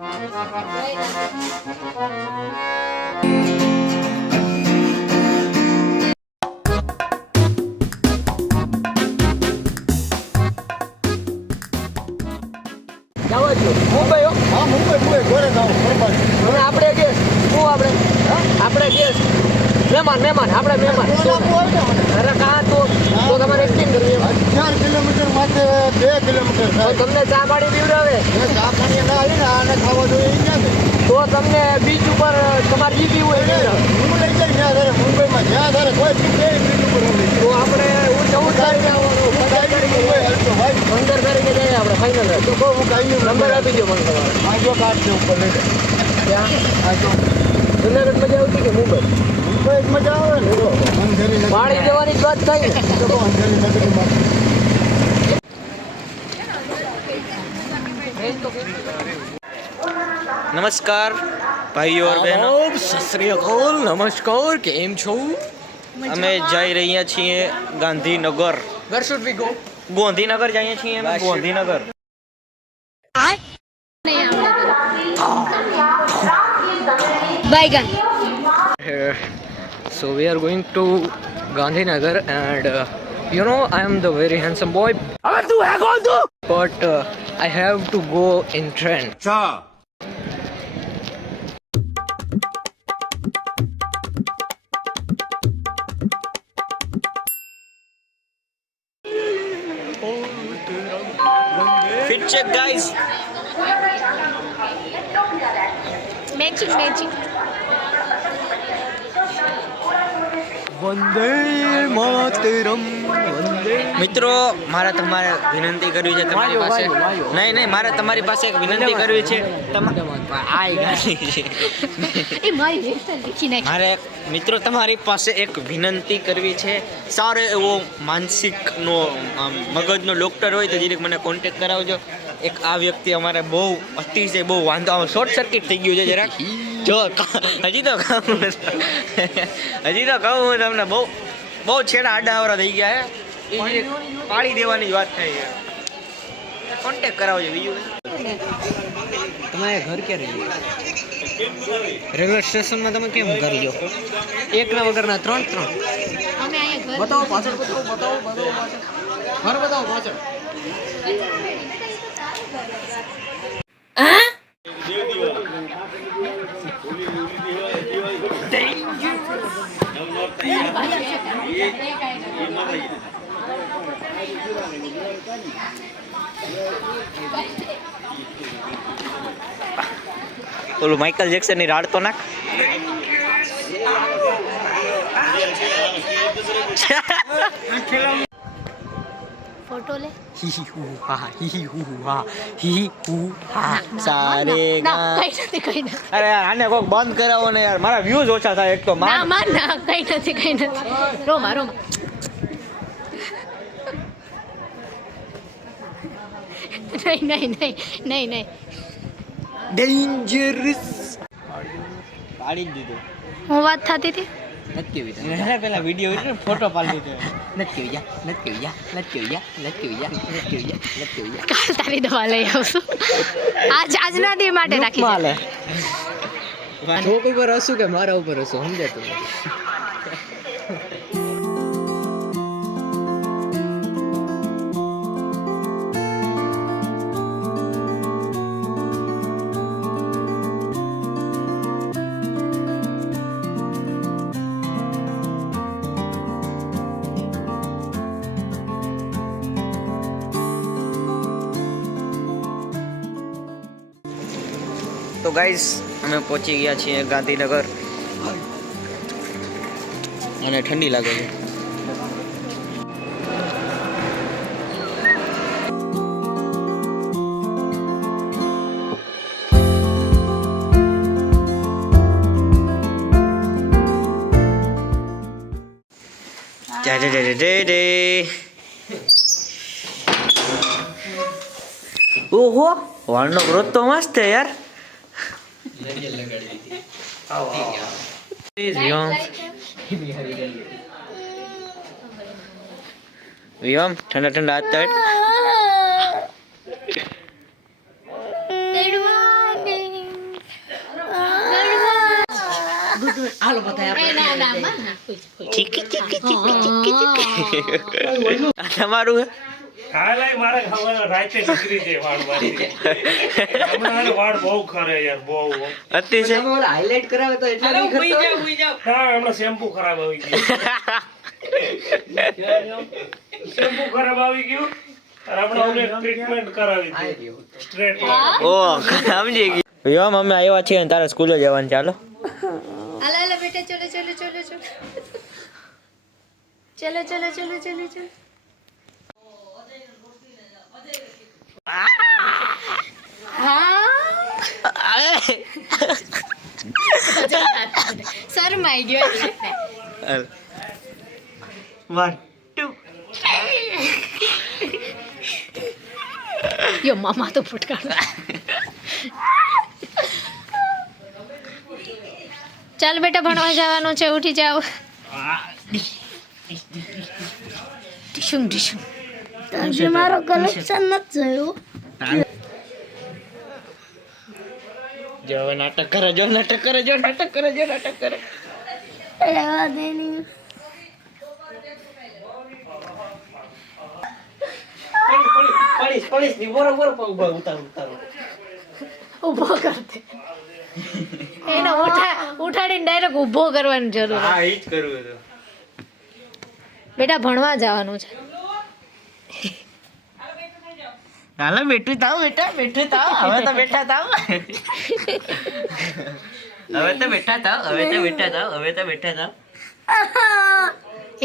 જવા દો મુંબઈ હો. હા મુંબઈ ઘરે જાવ બરાબર. અને આપણે ગેસ શું આપણે ગેસ મહેમાન આપણે મહેમાન અરે કાં તો તમારે એક્ટિંગ કરવી એમ 4 કિલોમીટર માથે 2 કિલોમીટર તો થાય. તમને ચા પાણી પીવડાવે ચા પાણી ના આવી ને આને ખાવા જોઈએ ક્યાં તો તમને બીચ ઉપર તમારે જી પીવું હોય પીવડાવે. હું લઈ જાય જ્યાં ધારે મુંબઈમાં જ્યાં ધારે કોઈ બીજ ઉપર હું લઈ તો આપણે 14 તારીખે આવવાનું 15 તારીખે મુંબઈ હાલતો ભાઈ 15 તારીખે જઈએ આપણે ફાઇનલ તો કહું હું કાંઈ નંબર આપી દો મને તમારો. આજો કાર્ડ છે ઉપર લઈ ત્યાં આજો જુનાગઢ મજા આવતી કે મુંબઈ મુંબઈ મજા આવે ને અંધેરી પાણી દેવાની જ વાત થાય ને તો અંધેરી નગરીમાં નમસ્કાર ભાઈઓ और બહેનો, સત શ્રી અકાલ, નમસ્કાર, કેમ છો? અમે જઈ રહ્યા છીએ Gandhinagar. Where should we go? Gandhinagar જઈએ છીએ અમે Gandhinagar. Baigan. So we are going to Gandhinagar and you know I am the very handsome boy. But I have to go in train. Fit check guys. Magic. Vande Mataram વંદે. મિત્રો મારે તમારે વિનંતી કરવી છે તમારી પાસે. નહીં મારે તમારી પાસે એક વિનંતી કરવી છે. એ મારી હેરસ્ટાઈલ દેખી નાખી. મારે મિત્રો તમારી પાસે એક વિનંતી કરવી છે. સારો એવો માનસિકનો મગજનો ડૉક્ટર હોય તો જીરીક મને કોન્ટેક્ટ કરાવજો. એક આ વ્યક્તિ અમારે બહુ અતિશય બહુ વાંધો શોર્ટ સર્કિટ થઈ ગયું છે જરાક. જો હજી તો કહું હું તમને બહુ છેડા આડા આવરા થઈ ગયા છે. એ પાડી દેવાની જ વાત થઈ છે. કોન્ટેક્ટ કરાવજો બીજું. તમારે ઘર ક્યારે રેલવે સ્ટેશનમાં તમે કેમ ઘર લ્યો? એકના વગરના ત્રણ અમે અહીંયા ઘર બતાવો પાછળ બતાવો ઘર બતાવો પાછળ. ઓલું માઇકલ જેક્સનની રાડ તો નાખ. ફોટો લે. હી હુ હા સારે ના કઈ નથી. અરે આને કોક બંધ કરાવો ને યાર, મારા વ્યૂઝ ઓછા થાય એક તો. ના કઈ નથી. રોમા નહીં. ડેન્જરસ. પાડી જ દીધું. હું વાત થતી હતી. નથી પેલા વિડીયો એટલે ફોટો પાડી દીધો. કાલ તારી દવા લઈ આવશું. આજના દી માટે રાખી છે. માલે ચોક ઉપર હશું કે મારા ઉપર હશું સમજાતું નથી. તો ગાઈસ અમે પહોંચી ગયા છીએ ગાંધીનગર અને ઠંડી લાગે છે. ઓહો વાળનો ગ્રોથ તો મસ્ત છે યાર. વિયમ ઠંડા હાથ તાટ. ના ના માં ના ચીકી ચીકી ચીકી ચીકી ચીકી આ તમારું હે હા લાઈ મારે ખબર રાતે નીકળી જાય વાળ માંથી હમણાં વાળ બહુ ખરે યાર બહુ અતિશય હાઇલાઇટ કરાવે તો એટલે નહીં કરતો. હા હમણાં શેમ્પુ ખરાબ આવી ગયું શેમ્પુ ખરાબ આવી ગયું અને હમણાં ઓલે ટ્રીટમેન્ટ કરાવી હતી સ્ટ્રેટ ઓ સમજી ગઈ યો મમ્મી આવ્યા છીએ અને તારે સ્કૂલે જવાનું ચાલો હાલો હાલો બેટા ચલો ચલો ચલો ચલો ચલો ચલો ચલો ચલો ચલો શરમાઈ ગયો એટલે. 1 2 યો મામા તો ફૂટકાડ ચાલ બેટા ભણવા જવાનું છે ઉઠી જાઓ ટીશુંગ ટીશુંગ આજે મારો કલેક્શન નથી જોયો જો નાટક કરે જો નાટક કરે જો નાટક કરે જો નાટક કરે રહેવા દે નહીં પડીશ ની બરોબર ઉતારો ઊભો કરતે એને ઉઠાડીને ડાયરેક્ટ ઊભો કરવાની જરૂર હા ઈ જ કરવું હતું બેટા ભણવા જવાનું છે હાલો બેઠું થાવ બેટા બેઠું થાવ હવે તો બેઠા થાવ હવે તો બેઠા થાવ હવે તો બેઠા થાવ હવે તો બેઠા થાવ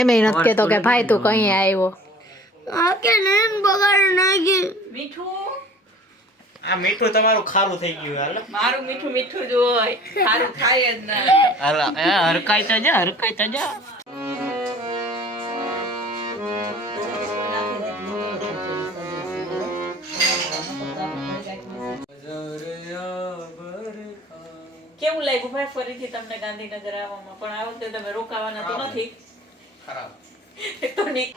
એમ નથી કેતો કે ભાઈ તું કઈ આવ્યો આ કે નેન બગાડ નાખી આ મીઠું તમારું ખારું થઈ ગયું હાલો મારું મીઠું મીઠું જ હોય સારું થાય જ ના હાલો હરકાઈ તો જા હરકાઈ તો જા કેવું લાગ્યું ભાઈ ફરીથી તમને ગાંધીનગર આવવામાં પણ આ વખતે તમે રોકાવાના તો નથી ખરાબ તો નહીં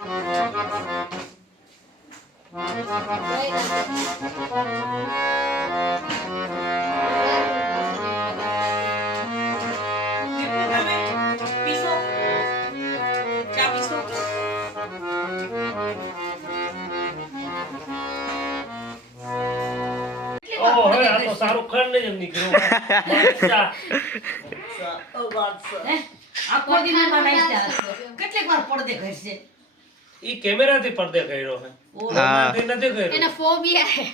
પીસો ચા પીસો ઓહો હવે આ તો શાહરુખ ખાન ને જેમ નીકળ્યો આખો દી મહેમાન આવી જાય. કેટલીક વાર પડદે ઘસશે. ઈ કેમેરાથી પડદે કર્યો છે હા. તે નથી કર્યો એને ફોબિયા હે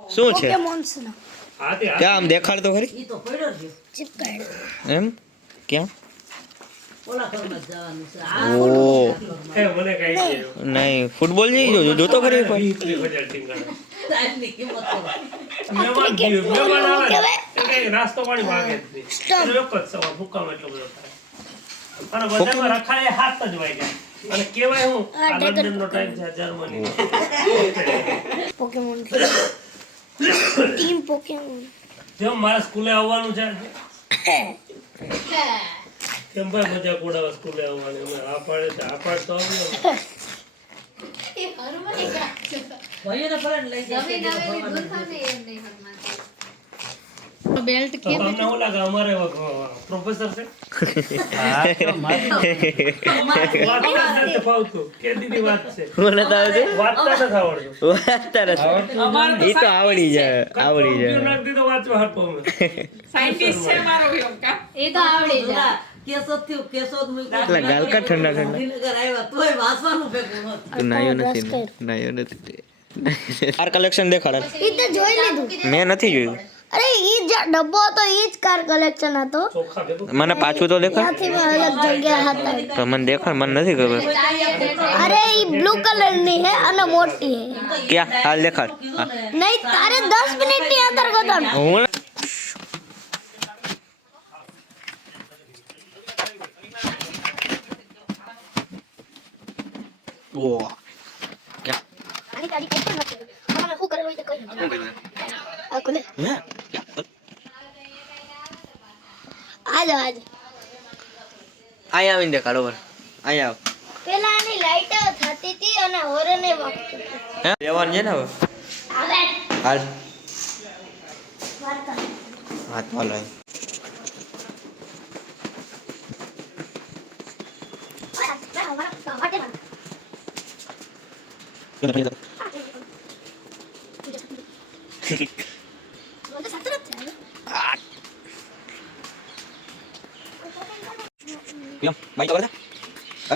શું છે મોન્સનો હા તે ક્યાં આમ દેખાડ તો ખરી ઈ તો પડ્યો રહ્યો. ચિપકાડ એમ ક્યાં ઓલા ઘરમાં જ જવાનું છે. ઓ એ મને કઈ ગયો નહીં ફૂટબોલ જઈ જોતો ખરી કોઈ 20,000 ટીમ કરે સાહેબની કિંમત કરો. મહેમાન આવે એટલે કઈ નાસ્તો પાણી માંગે જ નહીં એનો એક જ સવાલ હુકામ એટલો બધો થાય અને બધામાં રખાય હાથ જ વાગ્યા અને કેવાય હું આ લંડન નો ટાઈમ છે જર્મની પોકેમોન ટીમ પોકેમોન જેમ મારા સ્કૂલે આવવાનું છે કેમ ભાઈ મજા ઉડાવવા સ્કૂલે આવવાની અમે આ પાડે છે આ પાડ તો આવ્યો ભાઈઓને ફરજ લઈ જાય. બેલ્ટ તો તમને એવું લાગે અમારે પ્રોફેસર છે વાત નથી ફાવતું કે દીદી વાત છે મને તો આવે છે વાંચતા નથી આવડતું વાંચતા નથી. ઈ તો આવડી જાય આવડી કમ્પ્યુટર જાય નાખી દીધો વાંચવા હાટો અમે સાયન્ટિસ્ટ છે મારો એમ કા એ તો આવડી જાય કેશોદ થયું, કેશોદ મૂક્યું. એટલે ગાલકા ઠંડા ઠંડા. ગાંધીનગર આવ્યા તોય વાસવાનું ભેગું નહોતું. નાયો નથી નાયો નથી કાર કલેક્શન દેખાડ ઈ તો જોઈ લીધું મેં નથી જોયું અરે ઈ જે ડબ્બો હતો ઈ જ કાર કલેક્શન હતો ચોખ્ખા ભેગું મને પાછું તો દેખાડ ત્યાંથી મેં અલગ જગ્યા હતા તો મને દેખાડ મને નથી ખબર અરે ઈ બ્લુ કલર ની હે અને મોટી હે ક્યાં હાલ દેખાડ હા. નહીં તારે 10 મિનિટ ની અંદર ગોતવાનું હું ઓ ક્યાં આની ગાડી કઈ પણ નથી મને શું કરવું છે કોઈ આ કોલે હે? આજો અહીંયા આવીને દેખાડો બર અહીંયા આવ પેલા આની લાઈટ થતી હતી અને હોરને વાગતું હતું હે લેવાનું છે ને હવે હવે હાલ વાર્તા હાથ વાલો બાઈક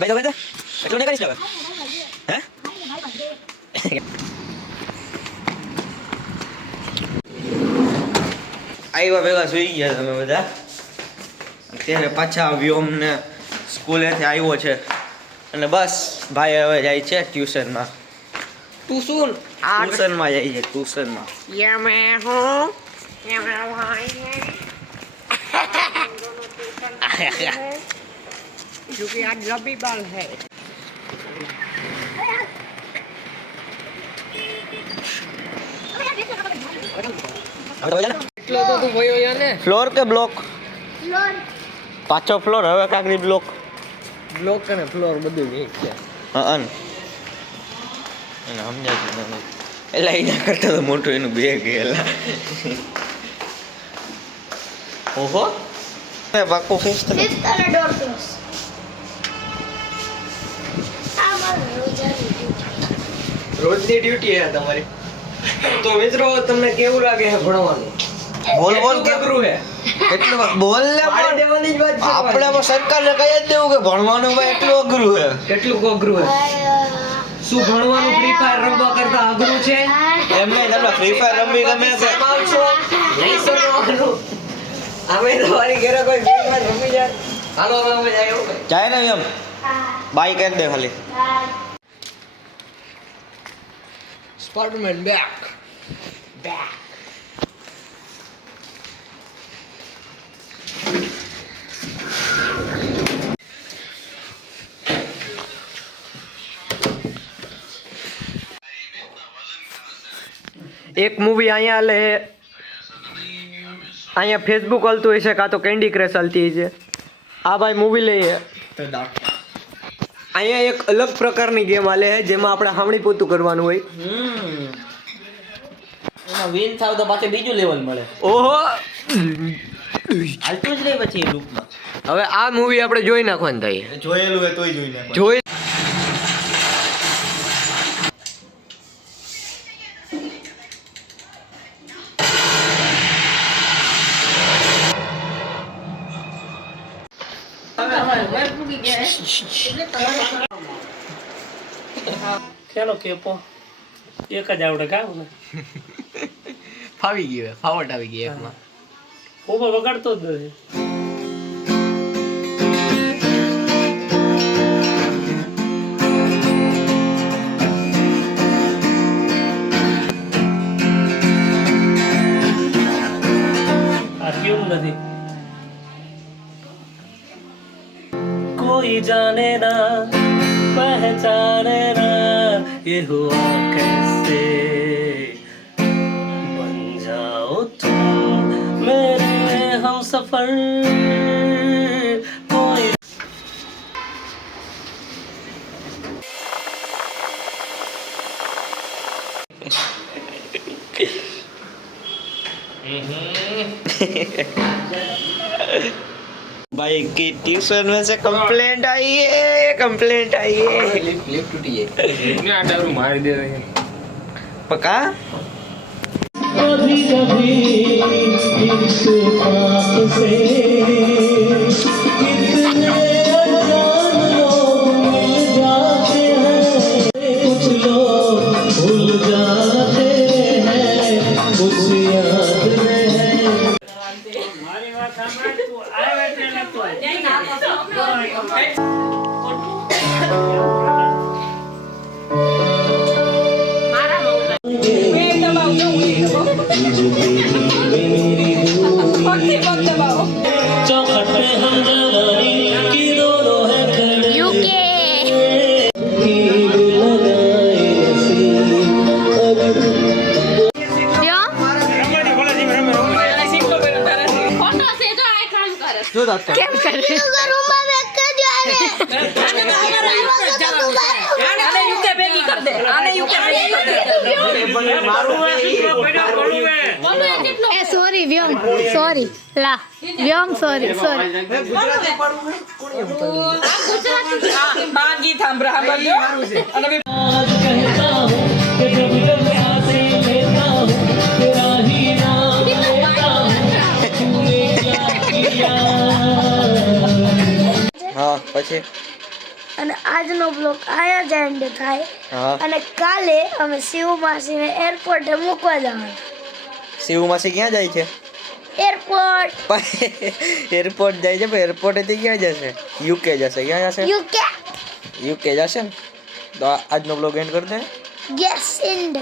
તો બધા એટલું નહીં કરીશ હવે હે આવ્યા ભેગા સુઈ ગયા તમે બધા અત્યારે પાછા વ્યોમને સ્કૂલેથી આવ્યો છે અને બસ ભાઈ હવે જાય છે ટ્યુશનમાં ટ્યુશનમાં જાય છે ટ્યુશનમાં क्योंकि आज रविवार है ફ્લોર કે બ્લોક પાછો ફ્લોર હવે કાકડી બ્લોક બ્લોક અને ફ્લોર બધું એક છે હા એને સમજાતું નથી એટલે એના કરતા તો મોટું એનું બેગ એલા ઓહો પાકું ફિક્સ થઈ ફિફ્થ અને ડોર ક્લાસ આ મારું રોજની ડ્યુટી છે તમારી તો મિત્રો તમને કેવું લાગે છે ભણવાનું બોલ બોલ કે અઘરું છે કેટલું બોલ ને પાડી દેવાની જ વાત છે આપણે સરકારને કહી જ દેવું કે ભણવાનું ભાઈ એટલું અઘરું છે કેટલું અઘરું છે શું ભણવાનું ફ્રી ફાયર રમવા કરતા અઘરું છે એમને તમને ફ્રી ફાયર રમવી ગમે છે આવશો નહીં રમવાનું અમે તમારી ઘરે કોઈ ફ્રી ફાયર રમી જાય હાલો હવે અમે જાય એવું જાય ને એમ બાય કરી દે ખાલી સ્પાઇડરમેન બેક એક મૂવી અહીંયા હાલે અહીંયા ફેસબુક હલતું હોય છે કાં તો કેન્ડી ક્રશ હલતી હોય છે આ ભાઈ મૂવી લઈએ અહીંયા એક અલગ પ્રકારની ગેમ હાલે છે જેમાં આપણે હામણી પોતું કરવાનું હોય એમાં વિન થાવ તો પાછું બીજું લેવલ મળે ઓહો હાલતું જ નહીં પછી એ લૂપમાં હવે આ મૂવી આપણે જોઈ નાખવાનું થાય જોયેલું હોય તોય જોઈને જોઈ ખેલો કેપો એક જ આવડે કામ ને ફાવી ગયું ફાવટ આવી ગઈ એકમાં ઉભો વગાડતો જ નથી આ ટ્યુન નથી कोई जाने ना पहचाने ना ये हुआ कैसे बन जाओ तुम मेरे हम सफर कोई भाई की ट्यूशन में से कंप्लेंट आई है लिप टूटी है पक्का कभी कभी इत्तेफाक से कितने अनजान लोग मिल जाते हैं कुछ लोग भूल जाते हैं कुछ याद नहीं मारी बात सामने तू आए बैठने लग तो चौखट पे हम जवानी की दोनों है खड़े યુકે कील लगाए કેમ કરે રૂમમાં બેક કરજો આને એ સોરી વ્યોમ સોરી લા વ્યોમ સોરી સોરી બાગી થાંભરા સાંભળજો અને आज कहता हूँ છે. અને આજનો બ્લોગ આયા જ એન્ડ થાય. હા અને કાલે અમે શિવ માસીને એરપોર્ટે મૂકવા જવાના. શિવ માસી ક્યાં જાય છે? એરપોર્ટ એરપોર્ટ જાય છે પણ એરપોર્ટેથી ક્યાં જશે? યુકે જશે. ક્યાં જશે? યુકે. યુકે જશે ને. તો આજનો બ્લોગ એન્ડ કરી દે. Yes and